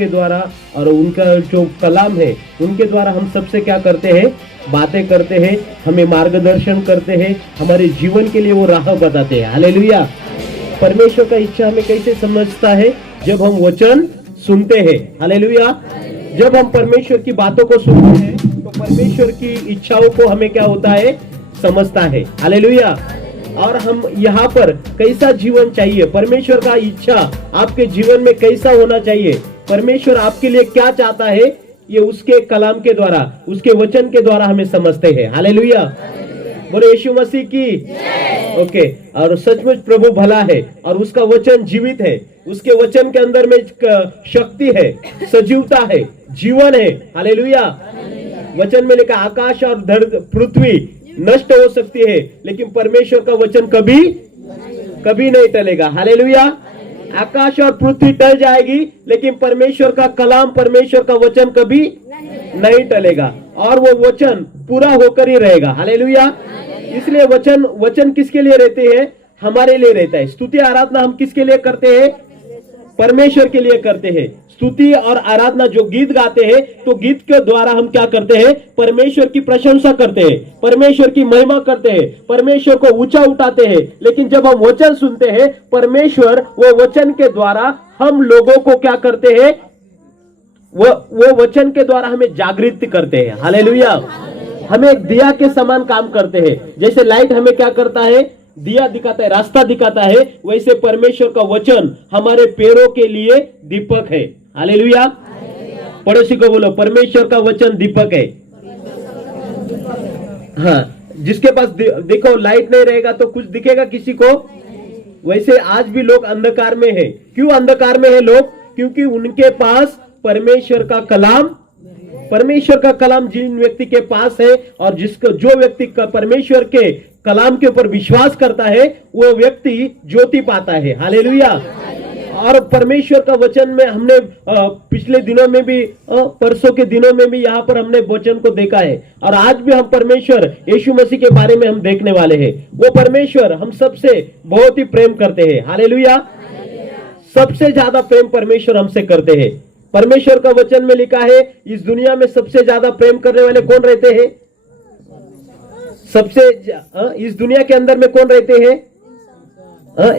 के द्वारा और उनका जो कलाम है उनके द्वारा हम सबसे क्या करते हैं, बातें करते हैं, हमें मार्गदर्शन करते हैं, हमारे जीवन के लिए वो राह बताते हैं। हालेलुया। परमेश्वर का इच्छा हमें कैसे समझता है, जब हम वचन सुनते हैं। हालेलुया। जब हम परमेश्वर की बातों को सुनते हैं तो परमेश्वर की इच्छाओं को हमें क्या होता है, समझता है। हालेलुया। और हम यहाँ पर कैसा जीवन चाहिए, परमेश्वर का इच्छा आपके जीवन में कैसा होना चाहिए, परमेश्वर आपके लिए क्या चाहता है, ये उसके कलाम के द्वारा, उसके वचन के द्वारा हमें समझते हैं। हालेलुया। बोले यीशु मसीह की ओके। और सचमुच प्रभु भला है और उसका वचन जीवित है, उसके वचन के अंदर में शक्ति है, सजीवता है, जीवन है। हालेलुया। वचन में लिखा आकाश और पृथ्वी नष्ट हो सकती है लेकिन परमेश्वर का वचन कभी कभी नहीं टलेगा। हालेलुया। आकाश और पृथ्वी टल जाएगी लेकिन परमेश्वर का कलाम, परमेश्वर का वचन कभी नहीं टलेगा और वो वचन पूरा होकर ही रहेगा। हालेलुया। इसलिए वचन किसके लिए रहते हैं, हमारे लिए रहता है। स्तुति आराधना हम किसके लिए करते हैं, परमेश्वर के लिए करते हैं। स्तुति और आराधना जो गीत गाते हैं तो गीत के द्वारा हम क्या करते हैं, परमेश्वर की प्रशंसा करते हैं, परमेश्वर की महिमा करते हैं, परमेश्वर को ऊंचा उठाते हैं। लेकिन जब हम वचन सुनते हैं, परमेश्वर वो वचन के द्वारा हम लोगों को क्या करते हैं, वो वचन के द्वारा हमें जागृत करते हैं। हालेलुया। हमें एक दिया के समान काम करते हैं। जैसे लाइट हमें क्या करता है, दिया दिखाता है, रास्ता दिखाता है, वैसे परमेश्वर का वचन हमारे पैरों के लिए दीपक है। हालेलुया। पड़ोसी को बोलो, परमेश्वर का वचन दीपक है। हाँ, जिसके पास देखो लाइट नहीं रहेगा तो कुछ दिखेगा किसी को। वैसे आज भी लोग अंधकार में है। क्यों अंधकार में है लोग, क्योंकि उनके पास परमेश्वर का कलाम जिन व्यक्ति के पास है और जो व्यक्ति परमेश्वर के कलाम के ऊपर विश्वास करता है वो व्यक्ति ज्योति पाता है। हालेलुया। और परमेश्वर का वचन में हमने पिछले दिनों में भी, परसों के दिनों में भी यहाँ पर हमने वचन को देखा है और आज भी हम परमेश्वर यीशु मसीह के बारे में हम देखने वाले हैं। वो परमेश्वर हम सबसे बहुत ही प्रेम करते हैं। हालेलुया। सबसे ज्यादा प्रेम परमेश्वर हमसे करते हैं। परमेश्वर का वचन में लिखा है, इस दुनिया में सबसे ज्यादा प्रेम करने वाले कौन रहते हैं, इस दुनिया के अंदर में कौन रहते हैं,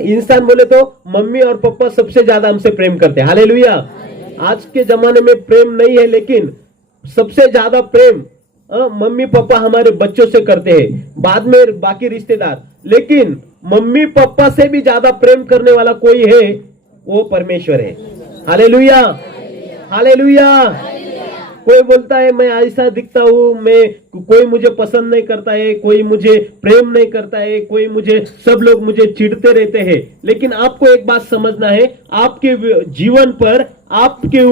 इंसान। बोले तो मम्मी और पापा सबसे ज्यादा हमसे प्रेम करते हैं। हालेलुया। आज के जमाने में प्रेम नहीं है लेकिन सबसे ज्यादा प्रेम मम्मी पापा हमारे बच्चों से करते हैं, बाद में बाकी रिश्तेदार। लेकिन मम्मी पापा से भी ज्यादा प्रेम करने वाला कोई है, वो परमेश्वर है। हालेलुया। हालेलुया। कोई बोलता है मैं ऐसा दिखता हूं, कोई मुझे पसंद नहीं करता है, कोई मुझे प्रेम नहीं करता है, सब लोग मुझे चिढ़ते रहते हैं। लेकिन आपको एक बात समझना है, आपके जीवन पर, आपके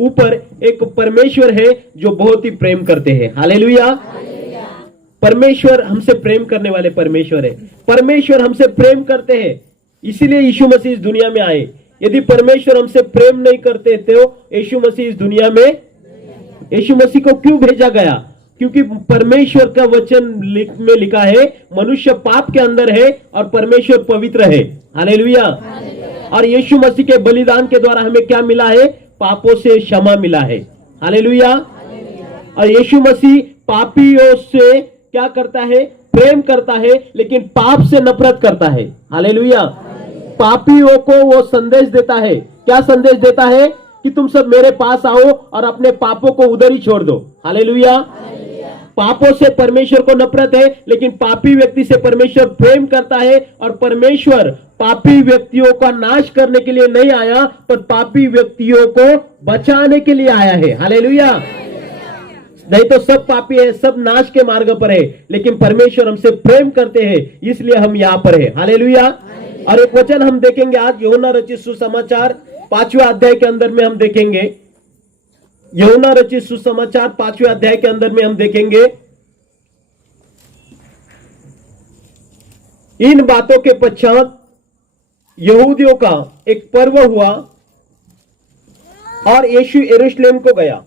ऊपर एक परमेश्वर है जो बहुत ही प्रेम करते हैं। हालेलुया। परमेश्वर हमसे प्रेम करने वाले परमेश्वर है। परमेश्वर हमसे प्रेम करते हैं, इसीलिए यीशु मसीह इस दुनिया में आए। यदि परमेश्वर हमसे प्रेम नहीं करते तो यीशु मसीह इस दुनिया में, यीशु मसीह को क्यों भेजा गया, क्योंकि परमेश्वर का वचन में लिखा है मनुष्य पाप के अंदर है और परमेश्वर पवित्र है। हालेलुया। और यीशु मसीह के बलिदान के द्वारा हमें क्या मिला है, पापों से क्षमा मिला है। हालेलुया। और यीशु मसीह पापियों से क्या करता है, प्रेम करता है, लेकिन पाप से नफरत करता है। हालेलुया। पापियों को वो संदेश देता है। क्या संदेश देता है, कि तुम सब मेरे पास आओ और अपने पापों को उधर ही छोड़ दो। हालेलुया। पापों से परमेश्वर को नफरत है लेकिन पापी व्यक्ति से परमेश्वर प्रेम करता है और परमेश्वर पापी व्यक्तियों का नाश करने के लिए नहीं आया पर पापी व्यक्तियों को बचाने के लिए आया है। हालेलुया। नहीं तो सब पापी है, सब नाश के मार्ग पर है, लेकिन परमेश्वर हमसे प्रेम करते हैं इसलिए हम यहाँ पर है। हालेलुया। और एक वचन हम देखेंगे आज, यूहन्ना रचित सुसमाचार 5वें अध्याय के अंदर में हम देखेंगे। यूहन्ना रचित सुसमाचार 5वें अध्याय के अंदर में हम देखेंगे, इन बातों के पश्चात यहूदियों का एक पर्व हुआ और यीशु यरूशलेम को गया।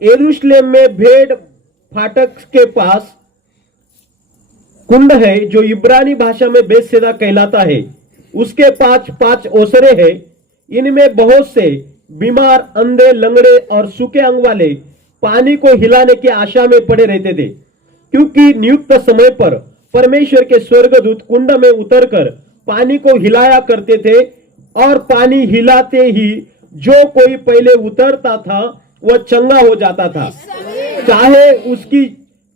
यरूशलेम में भेड़ फाटक के पास कुंड है जो इब्रानी भाषा में बेतसैदा कहलाता है। उसके पांच ओसरे हैं, इनमें बहुत से बीमार, अंधे, लंगड़े और सूखे अंग वाले पानी को हिलाने की आशा में पड़े रहते थे, क्योंकि नियुक्त समय पर परमेश्वर के स्वर्गदूत कुंड में उतरकर पानी को हिलाया करते थे, और पानी हिलाते ही जो कोई पहले उतरता था वह चंगा हो जाता था,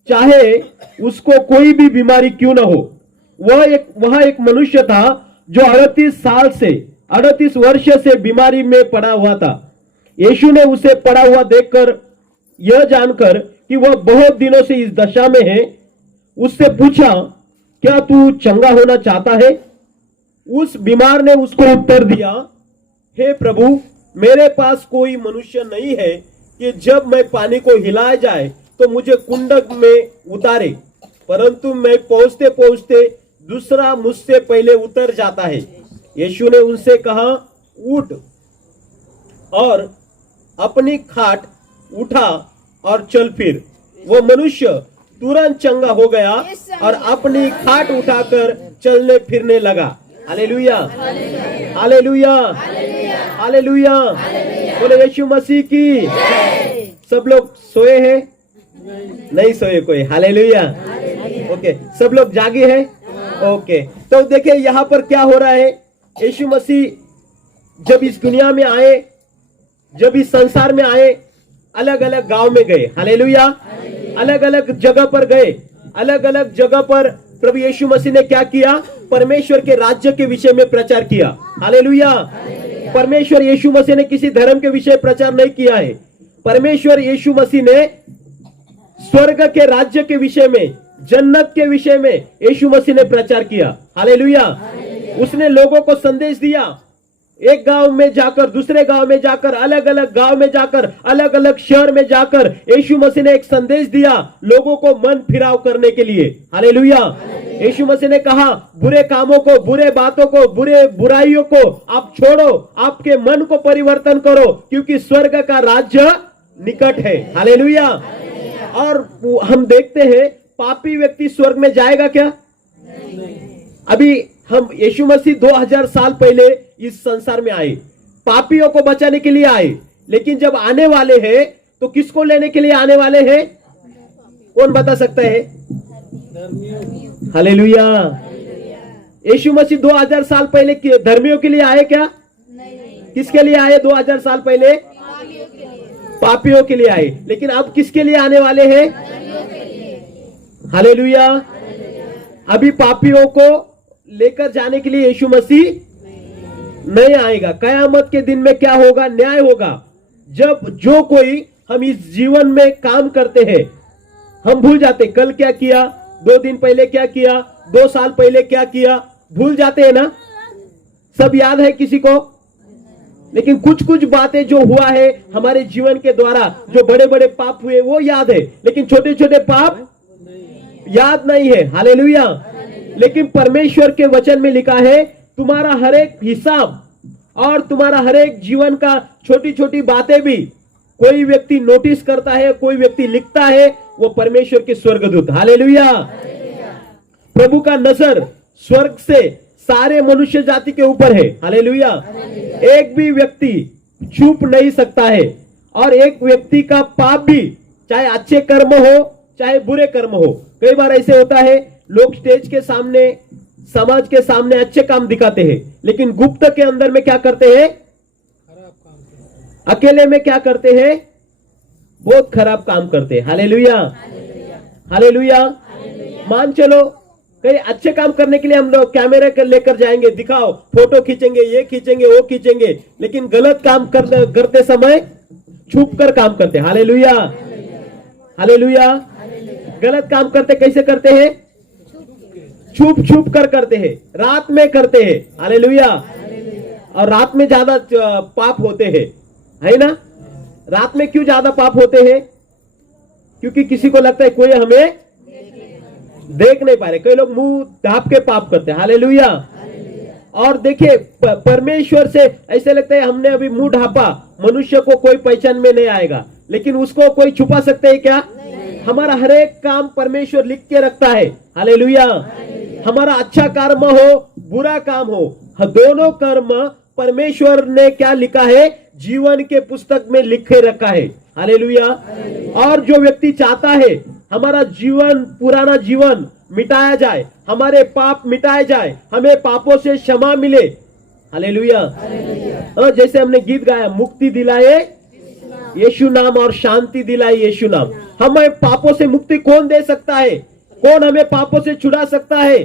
चाहे उसको कोई भी बीमारी क्यों न हो। वह एक मनुष्य था जो 38 वर्ष से बीमारी में पड़ा हुआ था। यीशु ने उसे पड़ा हुआ देखकर, यह जानकर कि वह बहुत दिनों से इस दशा में है, उससे पूछा, क्या तू चंगा होना चाहता है? उस बीमार ने उसको उत्तर दिया, हे प्रभु, मेरे पास कोई मनुष्य नहीं है कि जब मैं पानी को हिलाया जाए तो मुझे कुंड में उतारे, परंतु मैं पहुंचते पहुंचते दूसरा मुझसे पहले उतर जाता है। यीशु ने उनसे कहा, उठ और अपनी खाट उठा और चल फिर। वो मनुष्य तुरंत चंगा हो गया और अपनी खाट उठाकर चलने फिरने लगा। Hallelujah, hallelujah, hallelujah. बोले यीशु मसीह की। सब लोग सोए हैं? नहीं सोए कोई? हालेलुया। ओके, सब लोग जागे हैं? ओके, तो देखिए यहाँ पर क्या हो रहा है। यीशु मसीह जब इस दुनिया में आए, जब इस संसार में आए, अलग अलग गांव में गए। हालेलुया। अलग अलग जगह पर गए। अलग अलग जगह पर प्रभु यीशु मसीह ने क्या किया? परमेश्वर के राज्य के विषय में प्रचार किया। हालेलुया। परमेश्वर यीशु मसीह ने किसी धर्म के विषय प्रचार नहीं किया है। परमेश्वर यीशु मसीह ने स्वर्ग के राज्य के विषय में, जन्नत के विषय में यीशु मसीह ने प्रचार किया। हालेलुया। उसने लोगों को संदेश दिया। एक गांव में जाकर, दूसरे गांव में जाकर, अलग अलग गांव में जाकर, अलग अलग शहर में जाकर यीशु मसीह ने एक संदेश दिया लोगों को मन फिराव करने के लिए। हालेलुया। यीशु मसीह ने कहा, बुरे कामों को, बुरे बातों को, बुराइयों को आप छोड़ो, आपके मन को परिवर्तन करो, क्योंकि स्वर्ग का राज्य निकट है। हालेलुया। और हम देखते हैं, पापी व्यक्ति स्वर्ग में जाएगा क्या? अभी हम यीशु मसीह 2000 साल पहले इस संसार में आए, पापियों को बचाने के लिए आए, लेकिन जब आने वाले हैं तो किसको लेने के लिए आने वाले हैं? कौन बता सकता है? हालेलुया। यीशु मसीह 2000 साल पहले धर्मियों के लिए आए क्या? किसके लिए आए 2000 साल पहले? पापियों के लिए आए। लेकिन अब किसके लिए आने वाले हैं? हालेलुया। अभी पापियों को लेकर जाने के लिए यीशु मसीह नहीं आएगा। कयामत के दिन में क्या होगा? न्याय होगा। जब जो कोई हम इस जीवन में काम करते हैं, हम भूल जाते कल क्या किया, 2 दिन पहले क्या किया, 2 साल पहले क्या किया, भूल जाते हैं ना? सब याद है किसी को? लेकिन कुछ कुछ बातें जो हुआ है हमारे जीवन के द्वारा, जो बड़े बड़े पाप हुए वो याद है, लेकिन छोटे छोटे पाप याद नहीं है। हालेलुया। लेकिन परमेश्वर के वचन में लिखा है, तुम्हारा हर एक हिसाब और तुम्हारा हर एक जीवन का छोटी छोटी बातें भी कोई व्यक्ति नोटिस करता है, कोई व्यक्ति लिखता है, वो परमेश्वर के स्वर्गदूत। हालेलुया। प्रभु का नजर स्वर्ग से सारे मनुष्य जाति के ऊपर है। हालेलुया। एक भी व्यक्ति छुप नहीं सकता है, और एक व्यक्ति का पाप भी, चाहे अच्छे कर्म हो चाहे बुरे कर्म हो। कई बार ऐसे होता है, लोग स्टेज के सामने, समाज के सामने अच्छे काम दिखाते हैं, लेकिन गुप्त के अंदर में क्या करते हैं? अकेले में क्या करते हैं? बहुत खराब काम करते हैं। Hallelujah, hallelujah. मान चलो कहीं अच्छे काम करने के लिए हम लोग कैमरे लेकर जाएंगे, दिखाओ, फोटो खींचेंगे, ये खींचेंगे, वो खींचेंगे, लेकिन गलत काम करते समय छुप कर काम करते हैं। Hallelujah, hallelujah. गलत काम करते कैसे करते हैं? छुप छुप कर करते हैं, रात में करते हैं। हालेलुया। और रात में ज्यादा पाप होते हैं, है ना? रात में क्यों ज्यादा पाप होते हैं? क्योंकि किसी को लगता है कोई हमें देख नहीं पा रहे। कई लोग मुंह ढांप के पाप करते हैं। हालेलुया। और देखिए, परमेश्वर से ऐसे लगता है हमने अभी मुंह ढांपा, मनुष्य को कोई पहचान में नहीं आएगा, लेकिन उसको कोई छुपा सकते है क्या? हमारा हर एक काम परमेश्वर लिख के रखता है। हालेलुया। हमारा अच्छा कर्म हो, बुरा काम हो, दोनों कर्म परमेश्वर ने क्या लिखा है? जीवन के पुस्तक में लिखे रखा है। हालेलुया। और जो व्यक्ति चाहता है हमारा जीवन, पुराना जीवन मिटाया जाए, हमारे पाप मिटाए जाए, हमें पापों से क्षमा मिले, हालेलुया, जैसे हमने गीत गाया, मुक्ति दिलाए यीशु नाम और शांति दिलाई यीशु नाम। हमें पापों से मुक्ति कौन दे सकता है? कौन हमें पापों से छुड़ा सकता है?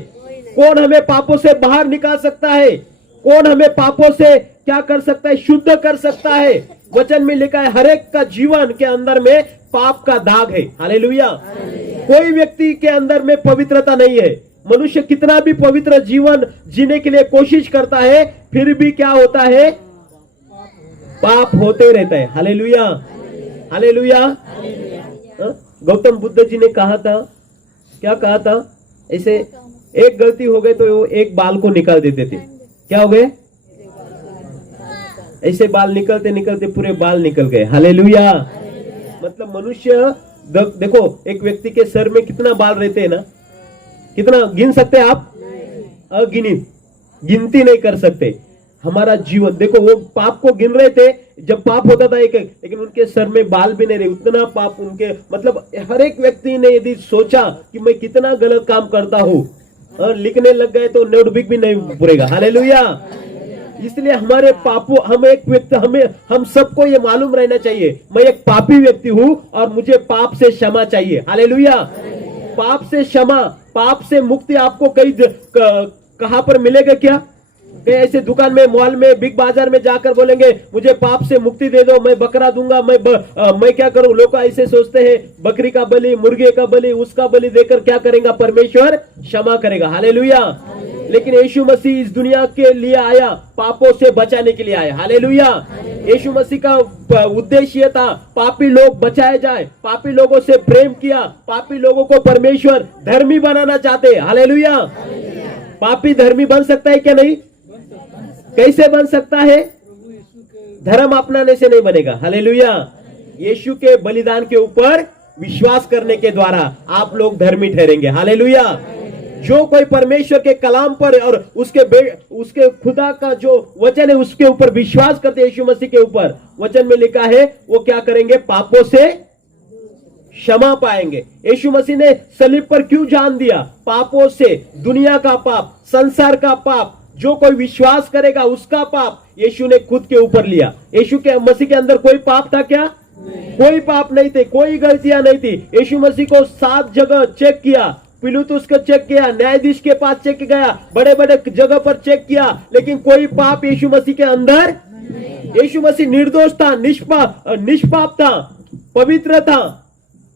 कौन हमें पापों से बाहर निकाल सकता है? कौन हमें पापों से क्या कर सकता है? शुद्ध कर सकता है। वचन में लिखा है हर एक का जीवन के अंदर में पाप का दाग है। हालेलुया। कोई व्यक्ति के अंदर में पवित्रता नहीं है। मनुष्य कितना भी पवित्र जीवन जीने के लिए कोशिश करता है, फिर भी क्या होता है? पाप होते रहता है। Hallelujah, hallelujah. गौतम बुद्ध जी ने कहा था, क्या कहा था? ऐसे एक गलती हो गई तो वो एक बाल को निकाल देते थे। क्या हो गए? ऐसे बाल निकलते निकलते पूरे बाल निकल गए। हालेलुया। मतलब मनुष्य, देखो एक व्यक्ति के सर में कितना बाल रहते हैं ना, कितना गिन सकते हैं आप? अगिनित, गिनती नहीं कर सकते। हमारा जीवन देखो, वो पाप को गिन रहे थे जब पाप होता था एक, लेकिन उनके सर में बाल भी नहीं रहे, उतना पाप उनके, मतलब हर एक व्यक्ति ने यदि सोचा कि मैं कितना गलत काम करता हूँ और लिखने लग गए तो नोटबुक भी नहीं पूरेगा। हालेलुया। इसलिए हमारे पापों, हम एक व्यक्ति, हम सबको ये मालूम रहना चाहिए, मैं एक पापी व्यक्ति हूँ और मुझे पाप से क्षमा चाहिए। हालेलुया। पाप से क्षमा, पाप से मुक्ति आपको कहां पर मिलेगा? क्या ऐसे दुकान में, मॉल में, बिग बाजार में जाकर बोलेंगे मुझे पाप से मुक्ति दे दो, मैं बकरा दूंगा, मैं क्या करूं? लोग ऐसे सोचते हैं, बकरी का बलि, मुर्गे का बलि, उसका बलि देकर क्या करेगा? परमेश्वर क्षमा करेगा। हालेलुया। लेकिन यीशु मसीह इस दुनिया के लिए आया, पापों से बचाने के लिए आया। हालेलुया। यीशु मसीह का उद्देश्य था पापी लोग बचाए जाए, पापी लोगों से प्रेम किया, पापी लोगों को परमेश्वर धर्मी बनाना चाहते हैं। हालेलुया। पापी धर्मी बन सकता है क्या? नहीं। कैसे बन सकता है? धर्म अपनाने से नहीं बनेगा। हालेलुया। यीशु के बलिदान के ऊपर विश्वास करने के द्वारा आप लोग धर्मी ठहरेंगे। हालेलुया। जो कोई परमेश्वर के कलाम पर और उसके खुदा का जो वचन है उसके ऊपर विश्वास करते, यीशु मसीह के ऊपर, वचन में लिखा है वो क्या करेंगे? पापों से क्षमा पाएंगे। यीशु मसीह ने सलीब पर क्यों जान दिया? पापों से, दुनिया का पाप, संसार का पाप, जो कोई विश्वास करेगा उसका पाप यीशु ने खुद के ऊपर लिया। यीशु के मसीह के अंदर कोई पाप था क्या? कोई पाप नहीं थे, कोई गलतियां नहीं थी। यीशु मसीह को 7 जगह चेक किया, पिलातुस को चेक किया, न्यायाधीश के पास चेक गया, बड़े बड़े जगह पर चेक किया, लेकिन कोई पाप यीशु मसीह के अंदर। यीशु मसीह निर्दोष था, निष्पाप था, पवित्र था,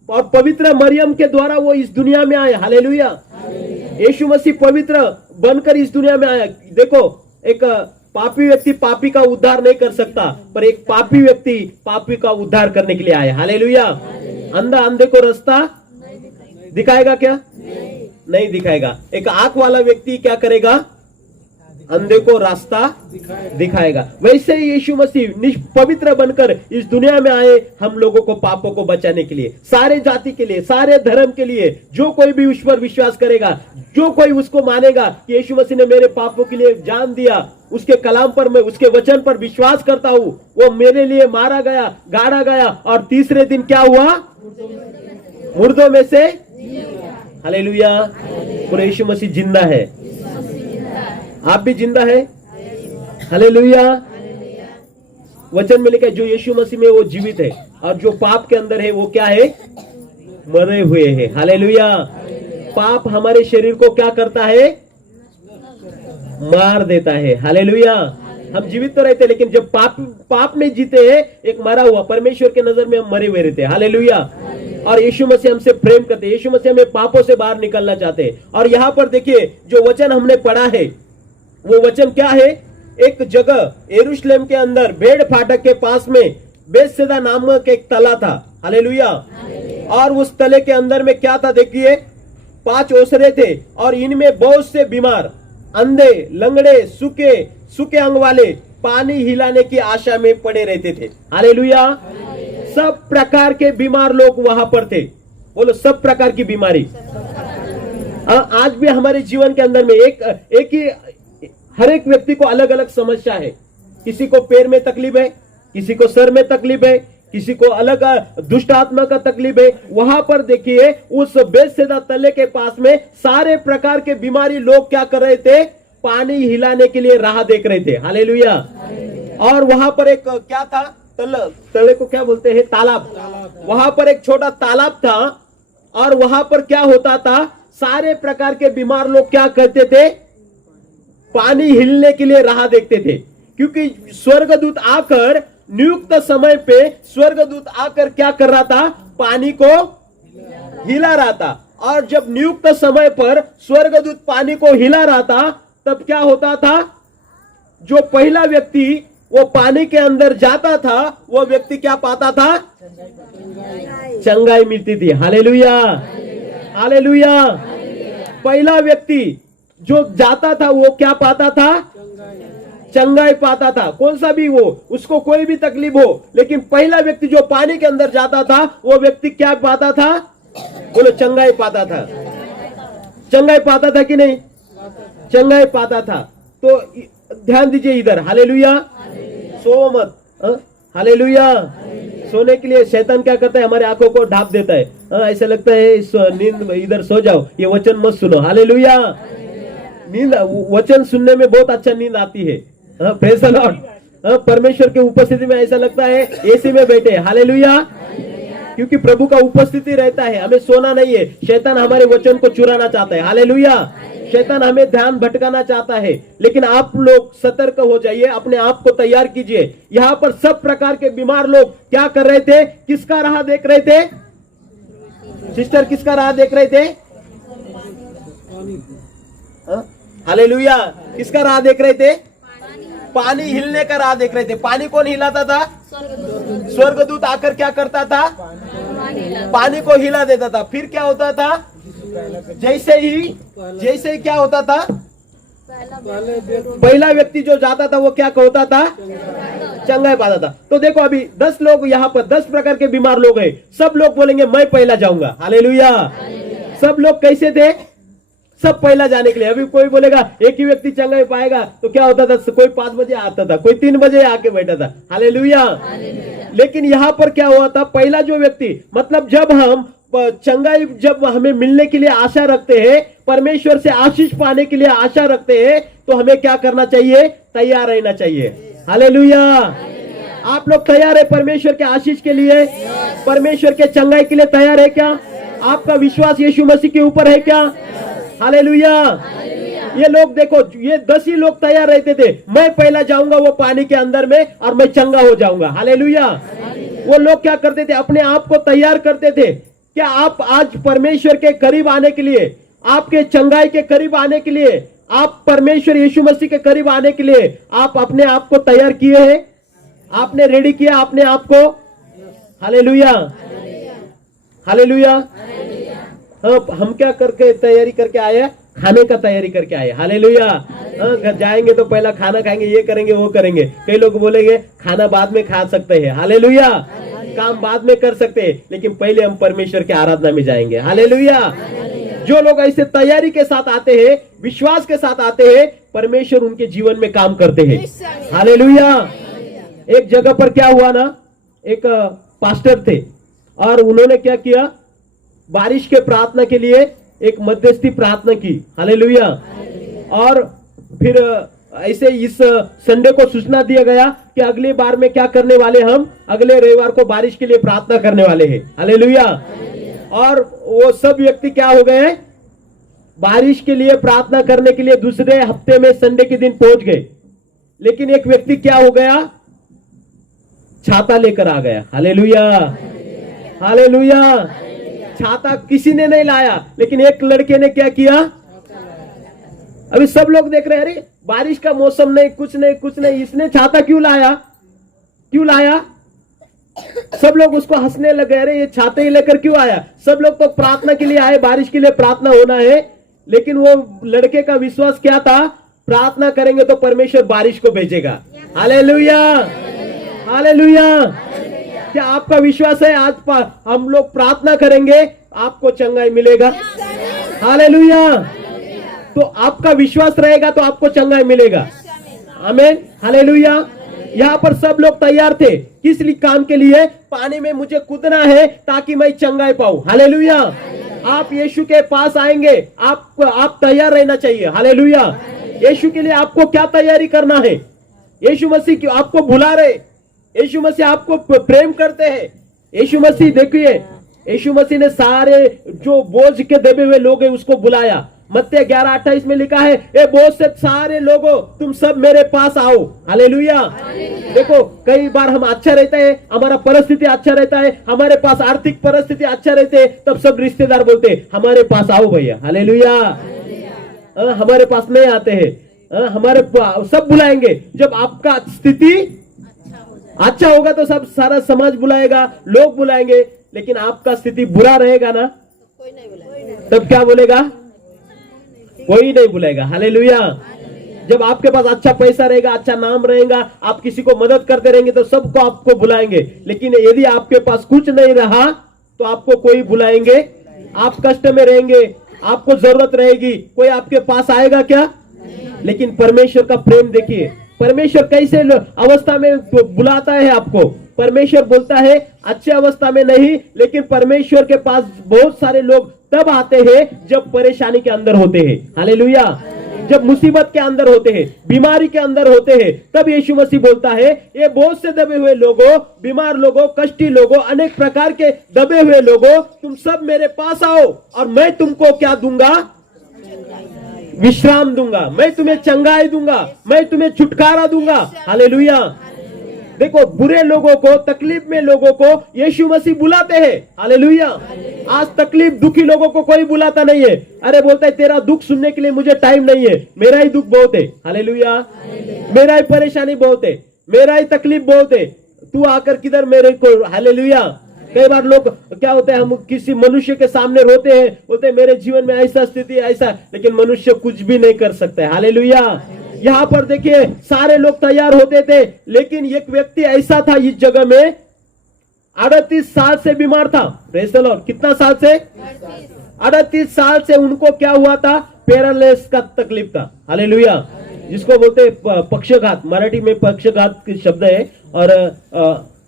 और पवित्र मरियम के द्वारा वो इस दुनिया में आए। हालेलुया। यीशु मसीह पवित्र बनकर इस दुनिया में आया। देखो, एक पापी व्यक्ति पापी का उद्धार नहीं कर सकता, पर एक पापी व्यक्ति पापी का उद्धार करने के लिए आया। हालेलुया। अंधा अंधे को रास्ता दिखाएगा क्या? नहीं दिखाएगा। एक आंख वाला व्यक्ति क्या करेगा? अंधे को रास्ता दिखाएगा। वैसे ही यीशु मसीह पवित्र बनकर इस दुनिया में आए हम लोगों को पापों को बचाने के लिए, सारे जाति के लिए, सारे धर्म के लिए। जो कोई भी उस पर विश्वास करेगा, जो कोई उसको मानेगा कि यीशु मसीह ने मेरे पापों के लिए जान दिया, उसके कलाम पर, मैं उसके वचन पर विश्वास करता हूँ, वो मेरे लिए मारा गया, गाड़ा गया और तीसरे दिन क्या हुआ? मुर्दों में से। हालेलुया। पूरे यीशु मसीह जिंदा है। आप भी जिंदा है। हालेलुया। वचन में लिखा है जो यीशु मसीह में वो जीवित है, और जो पाप के अंदर है वो क्या है? मरे हुए हैं। हालेलुया। पाप हमारे शरीर को क्या करता है? मार देता है। हालेलुया। हम जीवित तो रहते, लेकिन जब पाप में जीते हैं, एक मरा हुआ, परमेश्वर के नजर में हम मरे हुए रहते हैं। हालेलुया। और यीशु मसीह हमसे प्रेम करते हैं, यीशु मसीह हमें पापों से बाहर निकलना चाहते हैं। और यहाँ पर देखिए जो वचन हमने पढ़ा है, वो वचन क्या है? एक जगह यरूशलेम के अंदर भेड़ फाटक के पास में बेतसैदा नामक एक तला था। हालेलुया। और उस तले के अंदर में क्या था? देखिए 5 ओसरे थे, और इनमें बहुत से बीमार, अंधे, लंगड़े, सूखे अंग वाले पानी हिलाने की आशा में पड़े रहते थे। हालेलुया। सब प्रकार के बीमार लोग वहां पर थे। बोलो, सब प्रकार की बीमारी। आज भी हमारे जीवन के अंदर में एक ही, हर एक व्यक्ति को अलग अलग समस्या है। किसी को पैर में तकलीफ है, किसी को सर में तकलीफ है, किसी को अलग दुष्ट आत्मा का तकलीफ है, वहां पर देखिए उस बेतसैदा तले के पास में सारे प्रकार के बीमारी लोग क्या कर रहे थे, पानी हिलाने के लिए राह देख रहे थे। हालेलुया। और वहां पर एक क्या था, तले को क्या बोलते हैं, तालाब। वहां पर एक छोटा तालाब था और वहां पर क्या होता था, सारे प्रकार के बीमार लोग क्या करते थे, पानी हिलने के लिए राह देखते थे। क्योंकि स्वर्गदूत आकर नियुक्त समय पे स्वर्गदूत आकर क्या कर रहा था, पानी को हिला रहा था। और जब नियुक्त समय पर स्वर्गदूत पानी को हिला रहा था, तब क्या होता था, जो पहला व्यक्ति वो पानी के अंदर जाता था, वो व्यक्ति क्या पाता था, चंगाई मिलती थी। Hallelujah, hallelujah. पहला व्यक्ति जो जाता था वो क्या पाता था, चंगाई पाता था। कौन सा भी वो, उसको कोई भी तकलीफ हो, लेकिन पहला व्यक्ति जो पानी के अंदर जाता था वो व्यक्ति क्या पाता था, बोलो, चंगाई पाता था। चंगाई पाता था कि नहीं, चंगाई पाता था। तो ध्यान दीजिए इधर, हालेलुया। सो मत, हालेलुया। सोने के लिए शैतान क्या करता है, हमारे आंखों को ढांप देता है। ऐसा लगता है नींद, इधर सो जाओ, ये वचन मत सुनो। हालेलुया। नींद, वचन सुनने में बहुत अच्छा नींद आती है। Praise the Lord. परमेश्वर के उपस्थिति में ऐसा लगता है एसी में बैठे। हालेलुया। क्योंकि प्रभु का उपस्थिति रहता है, हमें सोना नहीं है। शैतान हमारे वचन को चुराना चाहता है। हालेलुया। शैतान हमें ध्यान भटकाना चाहता है, लेकिन आप लोग सतर्क हो जाइए, अपने आप को तैयार कीजिए। यहाँ पर सब प्रकार के बीमार लोग क्या कर रहे थे, किसका राह देख रहे थे, सिस्टर, किसका राह देख रहे थे, हालेलुया, किसका राह देख रहे थे, पानी हिलने का राह देख रहे थे। पानी कौन हिलाता था, स्वर्गदूत आकर क्या करता था, पानी को हिला देता था। फिर क्या होता था, जैसे ही क्या होता था, पहला व्यक्ति जो जाता था वो क्या होता था, चंगाई पाता था। तो देखो अभी 10 लोग यहाँ पर, 10 प्रकार के बीमार लोग हैं। सब लोग बोलेंगे मैं पहला जाऊंगा। हालेलुया। सब लोग कैसे थे, सब पहला जाने के लिए। अभी कोई बोलेगा एक ही व्यक्ति चंगाई पाएगा, तो क्या होता था, कोई 5 बजे आता था, कोई 3 बजे आके बैठा था। हालेलुया। लेकिन यहाँ पर क्या हुआ था, पहला जो व्यक्ति, मतलब जब हम चंगाई, जब हमें मिलने के लिए आशा रखते हैं, परमेश्वर से आशीष पाने के लिए आशा रखते हैं, तो हमें क्या करना चाहिए, तैयार रहना चाहिए। हालेलुया। आप लोग तैयार है परमेश्वर के आशीष के लिए, परमेश्वर के चंगाई के लिए तैयार है क्या? आपका विश्वास यीशु मसीह के ऊपर है क्या? हालेलुया। ये लोग देखो, ये 10 ही लोग तैयार रहते थे, मैं पहला जाऊंगा वो पानी के अंदर में और मैं चंगा हो जाऊंगा। हालेलुया। वो लोग क्या करते थे, अपने आप को तैयार करते थे। क्या आप आज परमेश्वर के करीब आने के लिए, आपके चंगाई के करीब आने के लिए, आप परमेश्वर यीशु मसीह के करीब आने के लिए आप अपने आप को तैयार किए हैं? आपने रेडी किया अपने आप को? Hallelujah, hallelujah. हम क्या करके तैयारी करके आए? खाने का तैयारी करके आए। हालेलुया। घर जाएंगे तो पहला खाना खाएंगे, ये करेंगे वो करेंगे। कई लोग बोलेंगे खाना बाद में खा सकते हैं। हालेलुया। काम बाद में कर सकते हैं, लेकिन पहले हम परमेश्वर की आराधना में जाएंगे। हालेलुया। जो लोग ऐसे तैयारी के साथ आते हैं, विश्वास के साथ आते हैं, परमेश्वर उनके जीवन में काम करते हैं। हालेलुया। एक जगह पर क्या हुआ ना, एक पास्टर थे और उन्होंने क्या किया, बारिश के प्रार्थना के लिए एक मध्यस्थी प्रार्थना की। हालेलुया। और फिर ऐसे इस संडे को सूचना दिया गया कि अगली बार में क्या करने वाले, हम अगले रविवार को बारिश के लिए प्रार्थना करने वाले हैं। हालेलुया। और वो सब व्यक्ति क्या हो गए, बारिश के लिए प्रार्थना करने के लिए दूसरे हफ्ते में संडे के दिन पहुंच गए। लेकिन एक व्यक्ति क्या हो गया, छाता लेकर आ गया। Hallelujah, hallelujah. छाता किसी ने नहीं लाया, लेकिन एक लड़के ने क्या किया, अभी सब लोग देख रहे हैं, अरे बारिश का मौसम नहीं, कुछ नहीं कुछ नहीं, इसने छाता क्यों लाया, क्यों लाया? सब लोग उसको हंसने लगे, अरे ये छाते ही लेकर क्यों आया? सब लोग तो प्रार्थना के लिए आए, बारिश के लिए प्रार्थना होना है। लेकिन वो लड़के का विश्वास क्या था, प्रार्थना करेंगे तो परमेश्वर बारिश को भेजेगा। Hallelujah, hallelujah. क्या आपका विश्वास है, आज हम लोग प्रार्थना करेंगे आपको चंगाई मिलेगा? हालेलुया। तो आपका विश्वास रहेगा तो आपको चंगाई मिलेगा। आमीन, हालेलुया। यहाँ पर सब लोग तैयार थे, किस लिए काम के लिए? पानी में मुझे कूदना है ताकि मैं चंगाई पाऊं। हालेलुया। आप यीशु के पास आएंगे, आप तैयार रहना चाहिए। हालेलुया। यीशु के लिए आपको क्या तैयारी करना है? यीशु मसीह क्यों आपको बुला रहे? यीशु मसीह आपको प्रेम करते हैं। यीशु मसीह देखिए, यीशु मसीह ने सारे जो बोझ के दबे हुए लोग हैं उसको बुलाया। मत्ती 11:28 में लिखा है, ए बोझ से सारे लोगों तुम सब मेरे पास आओ। हालेलुया। देखो, कई बार हम अच्छा रहता है, हमारा परिस्थिति अच्छा रहता है, हमारे पास आर्थिक परिस्थिति अच्छा रहते है, तब सब रिश्तेदार बोलते हैं हमारे पास आओ भैया। हालेलुया। हमारे पास नहीं आते हैं, हमारे सब बुलाएंगे। जब आपका स्थिति अच्छा होगा तो सब सारा समाज बुलाएगा, लोग बुलाएंगे। लेकिन आपका स्थिति बुरा रहेगा ना, तब क्या बोलेगा? कोई नहीं बुलाएगा। हालेलुया। जब आपके पास अच्छा पैसा रहेगा, अच्छा नाम रहेगा, आप किसी को मदद करते रहेंगे तो सबको आपको बुलाएंगे। लेकिन यदि आपके पास कुछ नहीं रहा तो आपको कोई बुलाएंगे? आप कष्ट में रहेंगे, आपको जरूरत रहेगी, कोई आपके पास आएगा क्या? लेकिन परमेश्वर का प्रेम देखिए, परमेश्वर कैसे अवस्था में बुलाता है आपको। परमेश्वर बोलता है अच्छे अवस्था में नहीं, लेकिन परमेश्वर के पास बहुत सारे लोग तब आते हैं जब परेशानी के अंदर होते हैं। हालेलुया। जब मुसीबत के अंदर होते हैं, बीमारी के अंदर होते हैं, तब यीशु मसीह बोलता है, ये बहुत से दबे हुए लोगों, बीमार लोगों, कष्टी लोगों, अनेक प्रकार के दबे हुए लोगों, तुम सब मेरे पास आओ और मैं तुमको क्या दूंगा? विश्राम दूंगा, मैं तुम्हें चंगाई दूंगा, मैं तुम्हें छुटकारा दूंगा। हालेलुया। देखो, बुरे लोगों को, तकलीफ में लोगों को यीशु मसीह बुलाते हैं। हालेलुया। आज तकलीफ दुखी लोगों को कोई बुलाता नहीं है। अरे बोलता है तेरा दुख सुनने के लिए मुझे टाइम नहीं है, मेरा ही दुख बहुत है। हालेलुया। मेरा ही परेशानी बहुत है, मेरा ही तकलीफ बहुत है, तू आकर किधर मेरे को। हालेलुया। कई बार लोग क्या होते हैं, हम किसी मनुष्य के सामने रोते हैं, बोलते हैं मेरे जीवन में ऐसा स्थिति ऐसा, लेकिन मनुष्य कुछ भी नहीं कर सकता है। हालेलुया। यहाँ पर देखिए, सारे लोग तैयार होते थे, लेकिन एक व्यक्ति ऐसा था इस जगह में 38 साल से बीमार था। Praise the Lord. कितना साल से? 38 साल से उनको क्या हुआ था? पैरालिसिस का तकलीफ था। हालेलुया। जिसको बोलते पक्षघात, मराठी में पक्षघात के शब्द है, और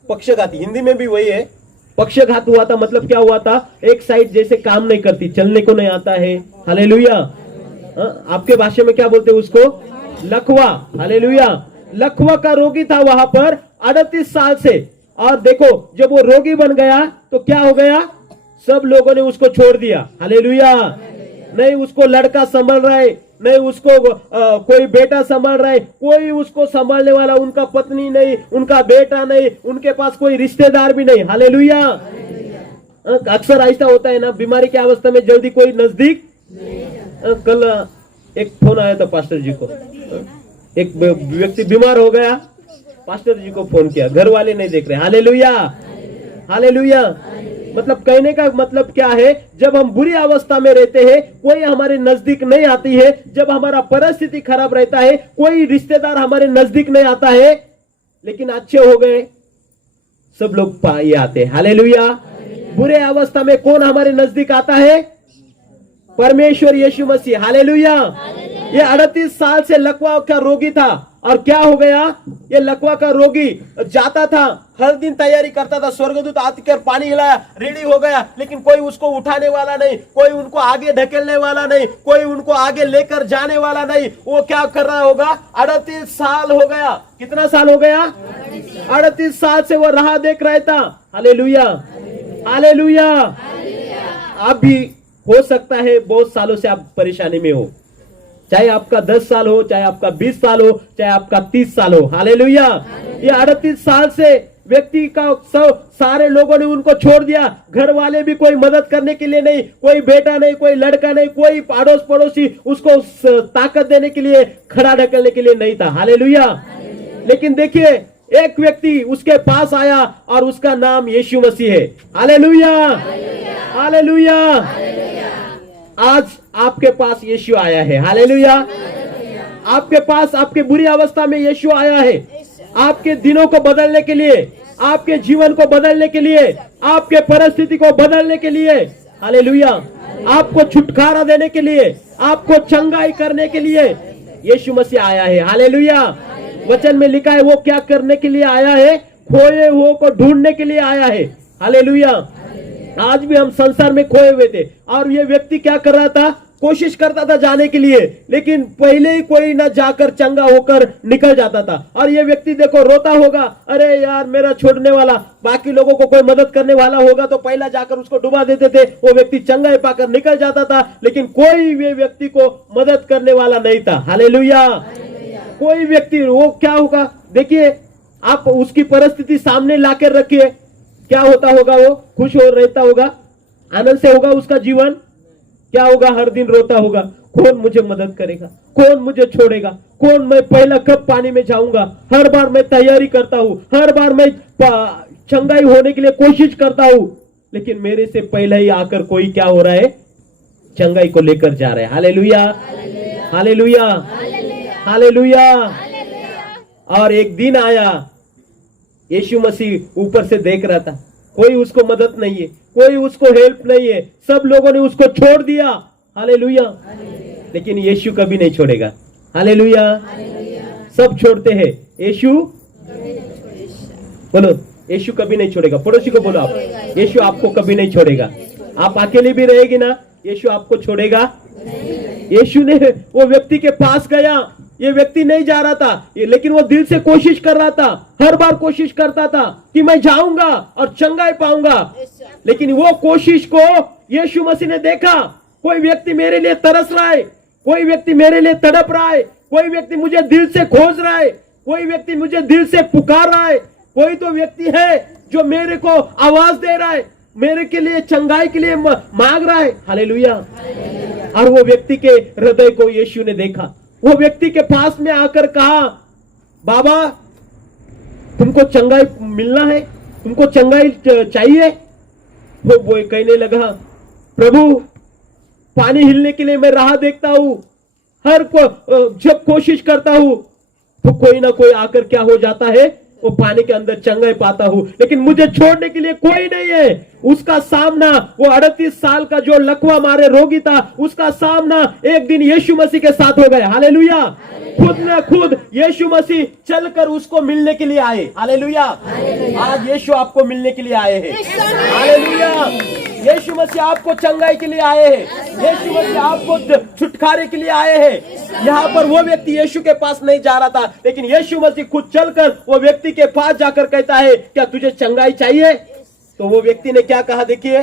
पक्षघाती हिंदी में भी वही है। पक्षघात हुआ था, मतलब क्या हुआ था? एक साइड जैसे काम नहीं करती, चलने को नहीं आता है। हालेलुया। आपके भाषा में क्या बोलते हैं उसको? लकवा। हालेलुया। लकवा का रोगी था वहां पर 38 साल से। और देखो, जब वो रोगी बन गया तो क्या हो गया? सब लोगों ने उसको छोड़ दिया। हालेलुया। नहीं उसको लड़का संभाल रहा है, नहीं उसको कोई बेटा संभाल रहा है, कोई उसको संभालने वाला, उनका पत्नी नहीं, उनका बेटा नहीं, उनके पास कोई रिश्तेदार भी नहीं। हालेलुया। अक्सर ऐसा होता है ना, बीमारी की अवस्था में जल्दी कोई नजदीक। कल एक फोन आया था पास्टर जी को, एक व्यक्ति बीमार हो गया, पास्टर जी को फोन किया, घर वाले नहीं देख रहे। हालेलुया। हालेलुया। मतलब कहने का मतलब क्या है? जब हम बुरी अवस्था में रहते हैं, कोई हमारे नजदीक नहीं आती है। जब हमारा परिस्थिति खराब रहता है, कोई रिश्तेदार हमारे नजदीक नहीं आता है। लेकिन अच्छे हो गए, सब लोग ये आते हैं। हालेलुया। बुरे अवस्था में कौन हमारे नजदीक आता है? परमेश्वर यीशु मसीह। हालेलुया। ये 38 साल से लकवा का रोगी था, और क्या हो गया? ये लकवा का रोगी जाता था, हर दिन तैयारी करता था, स्वर्गदूत आकर पानी हिलाया, रेडी हो गया, लेकिन कोई उसको उठाने वाला नहीं, कोई उनको आगे ढकेलने वाला नहीं, कोई उनको आगे लेकर जाने वाला नहीं। वो क्या कर रहा होगा? 38 साल हो गया। कितना साल हो गया? 38 साल से वो राह देख रहा था। हालेलुया। हालेलुया। आप भी हो सकता है बहुत सालों से आप परेशानी में हो, चाहे आपका 10 साल हो, चाहे आपका 20 साल हो, चाहे आपका 30 साल हो। हालेलुया। ये 38 साल से व्यक्ति का सारे लोगों ने उनको छोड़ दिया। घर वाले भी कोई मदद करने के लिए नहीं, कोई बेटा नहीं, कोई लड़का नहीं, कोई अड़ोस पड़ोसी उसको ताकत देने के लिए, खड़ा ढकलने के लिए नहीं था। हालेलुया। लेकिन देखिए, एक व्यक्ति उसके पास आया और उसका नाम यीशु मसीह है। हालेलुया। हालेलुया। आज आपके पास यीशु आया है। हालेलुया। आपके पास, आपके बुरी अवस्था में यीशु आया है, आपके दिनों को बदलने के लिए, आपके जीवन को बदलने के लिए, आपके परिस्थिति को बदलने के लिए। हालेलुया। आपको छुटकारा देने के लिए, आपको चंगाई करने के लिए यीशु मसीह आया है। हालेलुया। वचन में लिखा है वो क्या करने के लिए आया है? खोए हुओं को ढूंढने के लिए आया है। हालेलुया। आज भी हम संसार में खोए हुए थे और ये व्यक्ति क्या कर रहा था? कोशिश करता था जाने के लिए, लेकिन पहले ही कोई ना जाकर चंगा होकर निकल जाता था। और ये व्यक्ति देखो रोता होगा, अरे यार मेरा छोड़ने वाला, बाकी लोगों को कोई मदद करने वाला होगा तो पहला जाकर उसको डुबा देते थे, वो व्यक्ति चंगा पाकर निकल जाता था, लेकिन कोई भी व्यक्ति को मदद करने वाला नहीं था। हालेलुया। कोई व्यक्ति, वो क्या होगा? देखिए, आप उसकी परिस्थिति सामने लाकर रखिए, क्या होता होगा? वो खुश हो रहता होगा, आनंद से होगा उसका जीवन? क्या होगा? हर दिन रोता होगा, कौन मुझे मदद करेगा, कौन मुझे छोड़ेगा, कौन, मैं पहला कब पानी में जाऊंगा, हर बार मैं तैयारी करता हूं, हर बार मैं चंगाई होने के लिए कोशिश करता हूं, लेकिन मेरे से पहले ही आकर कोई क्या हो रहा है? चंगाई को लेकर जा रहा है। Hallelujah, hallelujah, hallelujah. और एक दिन आया, यीशु मसीह ऊपर से देख रहा था, कोई उसको मदद नहीं है, कोई उसको हेल्प नहीं है, सब लोगों ने उसको छोड़ दिया। हालेलुया। लेकिन यीशु कभी नहीं छोड़ेगा। हालेलुया। सब छोड़ते हैं, यीशु बोलो, यीशु कभी नहीं छोड़ेगा। पड़ोसी को बोलो आप, यीशु आपको कभी नहीं छोड़ेगा। आप अकेले भी रहेगी ना, यीशु आपको छोड़ेगा। यीशु ने वो व्यक्ति के पास गया, ये व्यक्ति नहीं जा रहा था, लेकिन वो दिल से कोशिश कर रहा था, हर बार कोशिश करता था कि मैं जाऊंगा और चंगाई पाऊंगा। लेकिन वो कोशिश को यीशु मसीह ने देखा, कोई व्यक्ति मेरे लिए तरस रहा है, कोई व्यक्ति मेरे लिए तड़प रहा है, कोई व्यक्ति मुझे दिल से खोज रहा है, कोई व्यक्ति मुझे दिल से पुकार रहा है, कोई तो व्यक्ति है जो मेरे को आवाज दे रहा है, मेरे के लिए चंगाई के लिए मांग रहा है। हालेलुया। और वो व्यक्ति के हृदय को यीशु ने देखा, वो व्यक्ति के पास में आकर कहा, बाबा तुमको चंगाई मिलना है, तुमको चंगाई चाहिए? वो कहने लगा, प्रभु पानी हिलने के लिए मैं राह देखता हूं, हर को जब कोशिश करता हूं तो कोई ना कोई आकर क्या हो जाता है, वो पानी के अंदर चंगाई पाता हूं, लेकिन मुझे छोड़ने के लिए कोई नहीं है। उसका सामना, वो 38 साल का जो लकवा मारे रोगी था, उसका सामना एक दिन यीशु मसीह के साथ हो गया। हालेलुया। खुद न खुद यीशु मसीह चलकर उसको मिलने के लिए आए। हालेलुया। आज यीशु आपको मिलने के लिए आए हैं। हालेलुया। यीशु मसीह आपको चंगाई के लिए आए हैं, यीशु मसीह आपको छुटकारे के लिए आए हैं। यहाँ पर वो व्यक्ति यीशु के पास नहीं जा रहा था, लेकिन यीशु मसीह खुद चलकर वो व्यक्ति के पास जाकर कहता है, क्या तुझे चंगाई चाहिए? तो वो व्यक्ति ने क्या कहा? देखिए,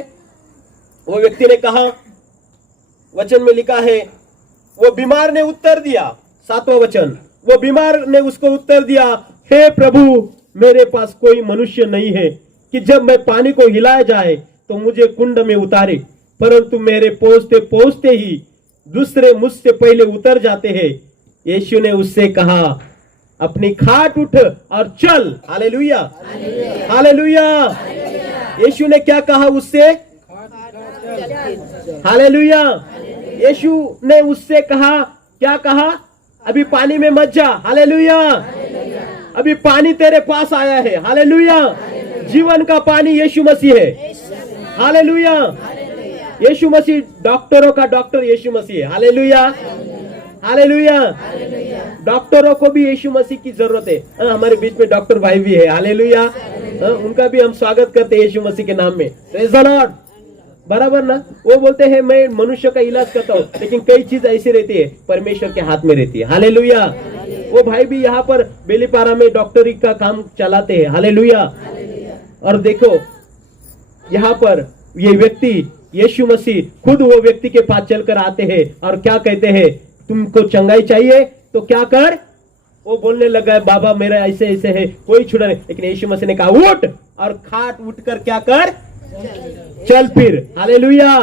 वो व्यक्ति ने कहा, वचन में लिखा है, वो बीमार ने उत्तर दिया, 7वां वचन, वो बीमार ने उसको उत्तर दिया, हे प्रभु मेरे पास कोई मनुष्य नहीं है कि जब मैं पानी को हिलाया जाए तो मुझे कुंड में उतारे, परंतु मेरे पहुंचते पहुंचते ही दूसरे मुझसे पहले उतर जाते हैं। यीशु ने उससे कहा, अपनी खाट उठ और चल। Hallelujah, hallelujah. यीशु ने क्या कहा उससे? हालेलुया। यीशु ने उससे कहा, क्या कहा? अभी पानी में मत जा। हालेलुया। अभी पानी तेरे पास आया है। हालेलुया। जीवन का पानी यीशु मसीह है। हालेलुया। यीशु मसीह डॉक्टरों का डॉक्टर यीशु मसीह है। Hallelujah, hallelujah. डॉक्टरों को भी यीशु मसीह की जरूरत है। हमारे बीच में डॉक्टर भाई भी है। हालेलुया। उनका भी हम स्वागत करते हैं यीशु मसीह के नाम में। Praise the Lord. बराबर ना? वो बोलते हैं मैं मनुष्य का इलाज करता हूँ, लेकिन कई चीज ऐसी रहती है परमेश्वर के हाथ में रहती है। हालेलुया। वो भाई भी यहाँ पर बेलीपारा में डॉक्टरी का काम चलाते हैं। हालेलुया। और देखो यहाँ पर ये व्यक्ति यीशु मसीह खुद वो व्यक्ति के पास चलकर आते हैं और क्या कहते हैं, तुमको चंगाई चाहिए तो क्या कर? वो बोलने लगा, बाबा मेरा ऐसे ऐसे है, कोई छुड़ा नहीं। लेकिन यीशु मसीह ने कहा, उठ और खाट उठकर क्या कर? चल फिर। हालेलुया।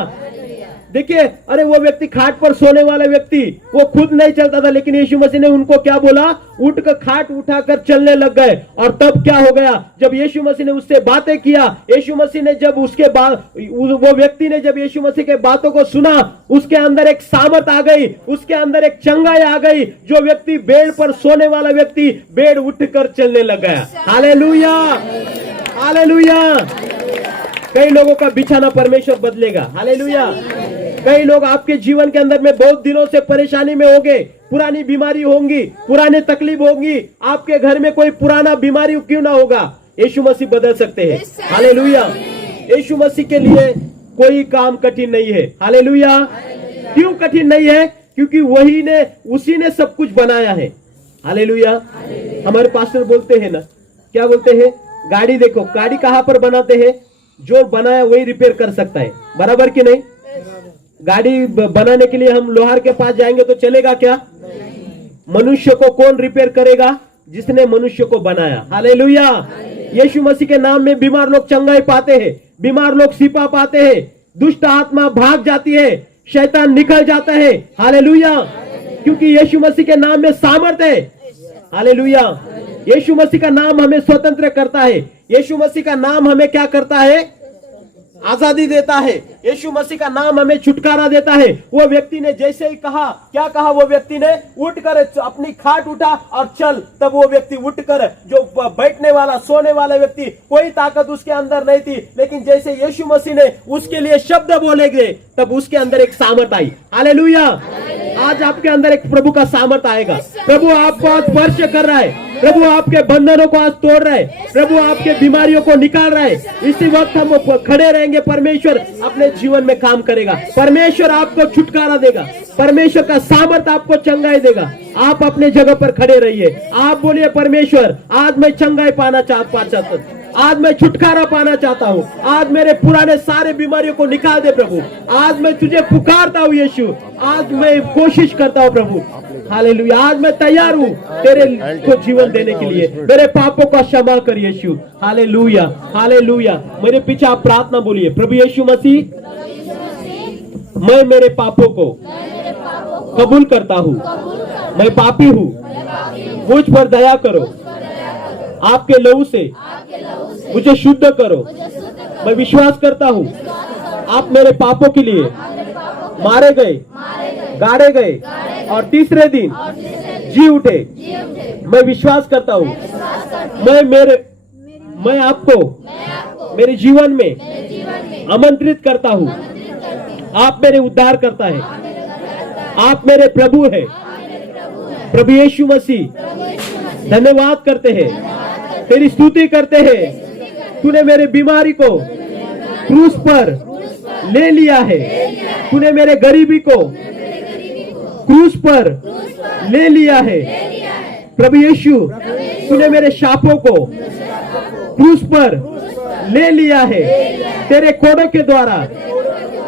देखिए, अरे वो व्यक्ति खाट पर सोने वाला व्यक्ति, वो खुद नहीं चलता था, लेकिन यीशु मसीह ने उनको क्या बोला? उठ कर खाट उठाकर चलने लग गए। और तब क्या हो गया? जब यीशु मसीह ने उससे बातें किया, यीशु मसीह ने जब उसके बाद वो व्यक्ति ने जब यीशु मसीह के बातों को सुना, उसके अंदर एक सामर्थ आ गई, उसके अंदर एक चंगाई आ गई। जो व्यक्ति बेड पर सोने वाला व्यक्ति बेड उठकर चलने लग गया। Hallelujah, hallelujah. कई लोगों का बिछाना परमेश्वर बदलेगा। हालेलुया। कई लोग आपके जीवन के अंदर में बहुत दिनों से परेशानी में होंगे, पुरानी बीमारी होंगी, पुराने तकलीफ होंगी, आपके घर में कोई पुराना बीमारी क्यों ना होगा, यीशु मसीह बदल सकते हैं। हालेलुया। यीशु मसीह के लिए कोई काम कठिन नहीं है। हालेलुया। क्यों कठिन नहीं है? क्योंकि उसी ने सब कुछ बनाया है। हालेलुया। हमारे पास्टर बोलते हैं ना, क्या बोलते हैं? गाड़ी देखो, गाड़ी कहां पर बनाते हैं? जो बनाया वही रिपेयर कर सकता है, बराबर कि नहीं? गाड़ी बनाने के लिए हम लोहार के पास जाएंगे तो चलेगा क्या? मनुष्य को कौन रिपेयर करेगा? जिसने मनुष्य को बनाया। हालेलुया। यीशु मसीह के नाम में बीमार लोग चंगाई पाते हैं, बीमार लोग शिफा पाते हैं, दुष्ट आत्मा भाग जाती है, शैतान निकल जाता है। हालेलुया। क्योंकि यीशु मसीह के नाम में सामर्थ है। हालेलुया। यीशु मसीह का नाम हमें स्वतंत्र करता है। यीशु मसीह का नाम हमें क्या करता है? आजादी देता है। यीशु मसीह का नाम हमें छुटकारा देता है। वो व्यक्ति ने जैसे ही कहा, क्या कहा? वो व्यक्ति ने उठकर अपनी खाट उठा और चल। तब वो व्यक्ति उठकर, जो बैठने वाला सोने वाला व्यक्ति, कोई ताकत उसके अंदर नहीं थी, लेकिन जैसे यीशु मसीह ने उसके लिए शब्द बोले गए तब उसके अंदर एक सामर्थ आई। हालेलुया। आज आपके अंदर एक प्रभु का सामर्थ आएगा। प्रभु आपको आज स्पर्श कर रहा है, प्रभु आपके बंधनों को आज तोड़ रहा है, प्रभु आपके बीमारियों को निकाल रहा है। इसी वक्त हम खड़े रहेंगे, परमेश्वर अपने जीवन में काम करेगा, परमेश्वर आपको छुटकारा देगा, परमेश्वर का सामर्थ आपको चंगाई देगा। आप अपने जगह पर खड़े रहिए, आप बोलिए, परमेश्वर आज मैं चंगाई पाना चाहता हूं, आज मैं छुटकारा पाना चाहता हूँ, आज मेरे पुराने सारे बीमारियों को निकाल दे प्रभु। आज मैं तुझे पुकारता हूँ यीशु, आज मैं कोशिश करता हूँ प्रभु। हालेलुया। आज मैं तैयार हूँ तेरे को जीवन देने के लिए। मेरे पापों का क्षमा कर यीशु। हालेलुया। हालेलुया। मेरे पीछे आप प्रार्थना बोलिए, प्रभु यीशु मसीह, मैं मेरे पापों को कबूल करता हूँ, मैं पापी हूँ, मुझ पर दया करो, आपके लहू से मुझे शुद्ध करो। मैं विश्वास करता हूँ आप मेरे पापों के लिए मारे गए, गाड़े गए और तीसरे दिन जी उठे। मैं विश्वास करता हूँ मैं आपको मेरे जीवन में आमंत्रित करता हूँ। आप मेरे उद्धार करता है, आप मेरे प्रभु है। प्रभु यीशु मसीह धन्यवाद करते हैं, तेरी स्तुति करते हैं। तूने मेरे बीमारी को क्रूस पर ले लिया है, तूने मेरे गरीबी को क्रूस पर ले लिया है। प्रभु यीशु, तूने मेरे शापों को क्रूस पर ले लिया है। तेरे कोड़ों के द्वारा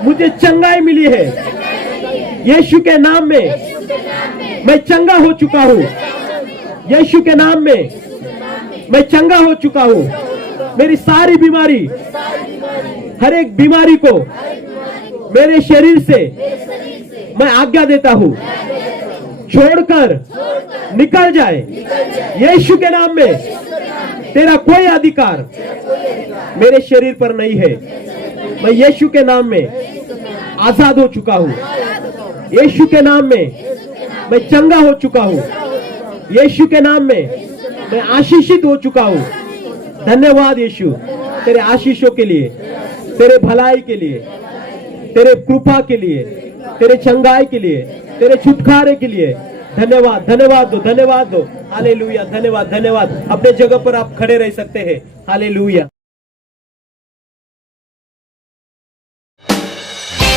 मुझे चंगाई मिली है। यीशु के नाम में मैं चंगा हो चुका हूँ। यीशु के नाम में मैं चंगा हो चुका हूँ। मेरी सारी बीमारी, हर एक बीमारी को मेरे शरीर से मैं आज्ञा देता हूँ, छोड़कर निकल जाए। यीशु के नाम में तेरा कोई अधिकार मेरे शरीर पर नहीं है। मैं यीशु के नाम में आजाद हो चुका हूँ। यीशु के नाम में मैं चंगा हो चुका हूँ। यीशु के नाम में मैं आशीषित हो चुका हूँ। धन्यवाद यीशु, तेरे आशीषों के लिए, तेरे भलाई के लिए, तेरे कृपा के लिए, तेरे चंगाई के लिए, तेरे छुटकारे के लिए। धन्यवाद, धन्यवाद दो, धन्यवाद दो। हालेलुया। धन्यवाद, धन्यवाद। अपने जगह पर आप खड़े रह सकते हैं। हालेलुया।